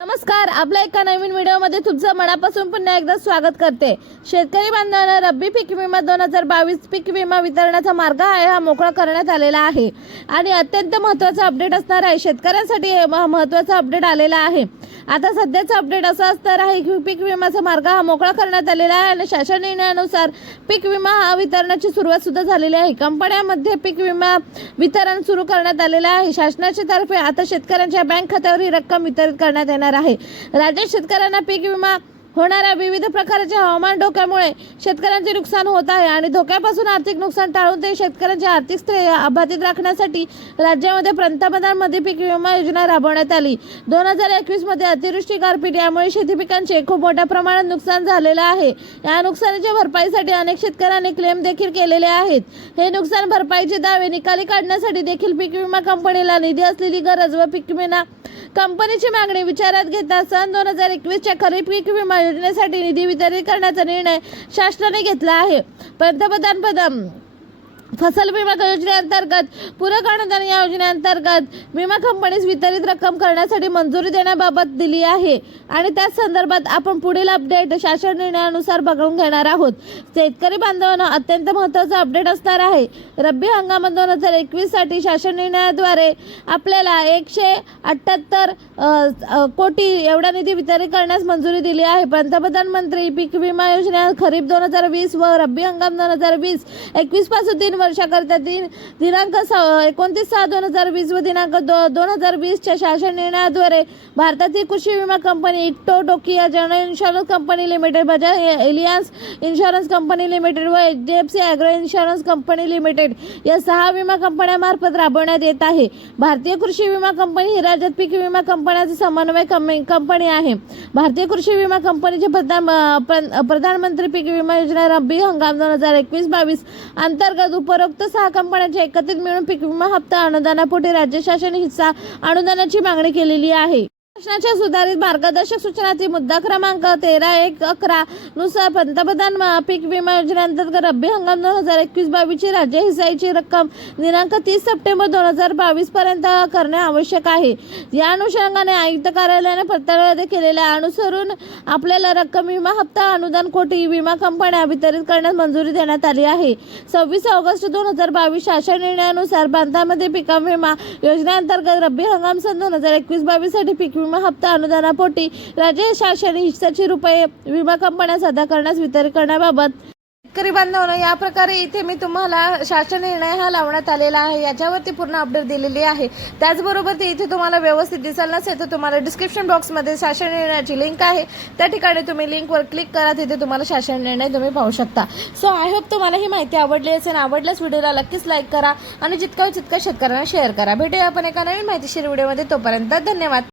नमस्कार आपल्या एका नवीन व्हिडिओमध्ये तुमचं मनापासून पुन्हा एकदा स्वागत करते. शेतकरी बांधवांना रब्बी पीक विमा दोन हजार बावीस पीक विमा वितरणाचा मार्ग आहे हा मोकळा करण्यात आलेला आहे. आणि अत्यंत महत्त्वाचा अपडेट असणार आहे शेतकऱ्यांसाठी हे म- महत्त्वाचा अपडेट आलेला आहे. आता सध्याचा अपडेट असं असणार आहे की पीक विम्याचा मार्ग हा मोकळा करण्यात आलेला आहे आणि शासन निर्णयानुसार पीक विमा हा वितरणाची सुरुवात सुद्धा झालेली आहे. कंपन्यांमध्ये पीक विमा वितरण सुरू करण्यात आलेलं आहे. शासनाच्या तर्फे आता शेतकऱ्यांच्या बँक खात्यावर ही रक्कम वितरित करण्यात येणार आहे. राज्यात शेतकऱ्यांना पीक विमा होणाऱ्या विविध प्रकारच्या हवामान धोक्यामुळे शेतकऱ्यांचे नुकसान होत आहे आणि धोक्यापासून आर्थिक नुकसान टाळून ते शेतकऱ्यांचे आर्थिक स्थैर्य अबाधित राखण्यासाठी राज्यामध्ये पंतप्रधानमध्ये पीक विमा योजना राबवण्यात आली. दोन हजार एकवीसमध्ये अतिवृष्टी गारपीट यामुळे शेती पिकांचे खूप मोठ्या प्रमाणात नुकसान झालेलं आहे. या नुकसानीच्या भरपाईसाठी अनेक शेतकऱ्यांनी क्लेम देखील केलेले आहेत. हे नुकसान भरपाईचे दावे निकाली काढण्यासाठी देखील पीक विमा कंपनीला निधी असलेली गरज व पीक विमा कंपनीची मागणी विचारात घेता सन दोन हजार एकवीसच्या खरीप पीक विमा योजनेसाठी निधी वितरित करण्याचा निर्णय शासनाने घेतला आहे. पंतप्रधान पद फसल विमा योजनेअंतर्गत पूरक अनुदान या योजनेअंतर्गत विमा कंपनीस वितरित रक्कम करण्यासाठी मंजुरी देण्याबाबत दिली आहे. आणि त्या संदर्भात आपण पुढील अपडेट शासन निर्णयानुसार बघून घेणार आहोत. शेतकरी बांधवांना अत्यंत महत्त्वाचा अपडेट असणार आहे. रब्बी हंगामात दोन हजार एकवीससाठी शासन निर्णयाद्वारे आपल्याला एकशे अठ्ठ्याहत्तर कोटी एवढा निधी वितरित करण्यास मंजुरी दिली आहे. पंतप्रधान मंत्री पीक विमा योजना खरीप दोन हजार वीस व रब्बी हंगाम दोन हजार वीस एकवीसपासून तीन वर्षाकरिता दिन दिनांक स- एकोणतीस सहा दोन हजार वीस व दिनांक दो दोन हजार वीसच्या शासन निर्णयाद्वारे भारतातील कृषी विमा company ecto Tokio general insurance company limited Bajaj Allianz insurance company limited व H D F C agro insurance company limited या सहा विमा कंपन्यांमार्फत राबवण्यात येत आहे. भारतीय कृषी विमा कंपनी ही राज्यात पीक विमा कंपन्याचे समन्वय कंपनी आहे. भारतीय कृषी विमा कंपनीचे प्रधान प्र- प्रधानमंत्री पीक विमा योजना रब्बी हंगाम दोन हजार एकवीस बावीस अंतर्गत उपरोक्त सहा कंपन्यांच्या एकत्रित मिळून पीक विमा हप्ता अनुदानापोटी राज्य शासन हिस्सा अनुदानाची मागणी केलेली आहे. शासनाच्या सुधारित मार्गदर्शक सूचनातील मुद्दा क्रमांक तेरा एक अकरा नुसार पंतप्रधान पीक विमा योजनेअंतर्गत रब्बी हंगाम दोन हजार एकवीस बावीसची राज्य हिसाईची रक्कम दिनांक तीस सप्टेंबर दोन हजार बावीस पर्यंत करणे आवश्यक आहे. या अनुषंगाने आयुक्त कार्यालयाने पत्रामध्ये केलेल्या अनुसरून आपल्याला रक्कम विमा हप्ता अनुदान कोटी विमा कंपन्या वितरित करण्यास मंजुरी देण्यात आली आहे. सव्वीस ऑगस्ट दोन हजार बावीस शासन निर्णयानुसार बांधकामामध्ये पिका विमा योजनेअंतर्गत रब्बी हंगाम सन दोन हजार एकवीस बावीससाठी पीक पीक विमा हप्ता अनुदानापोटी राज्य शासन हिस्साची रुपये विमा कंपन्या सादा करण्यास वितरित करण्याबाबत शेतकरी बांधवांनो या प्रकारे इथे मी तुम्हाला शासन निर्णय हा लावण्यात आलेला आहे. याच्यावरती पूर्ण अपडेट दिलेली आहे. त्याचबरोबर ते इथे तुम्हाला व्यवस्थित दिसायला नसेल तर तुम्हाला डिस्क्रिप्शन बॉक्समध्ये शासन निर्णयाची लिंक आहे. त्या ठिकाणी तुम्ही लिंकवर क्लिक करा तिथे तुम्हाला शासन निर्णय तुम्ही पाहू शकता. सो आय होप तुम्हाला ही माहिती आवडली असेल आवडल्यास व्हिडिओला नक्कीच लाईक करा आणि जितका तितका शेतकऱ्यांना शेअर करा. भेटूया आपण एका नवीन माहितीशीर व्हिडिओमध्ये तोपर्यंत धन्यवाद.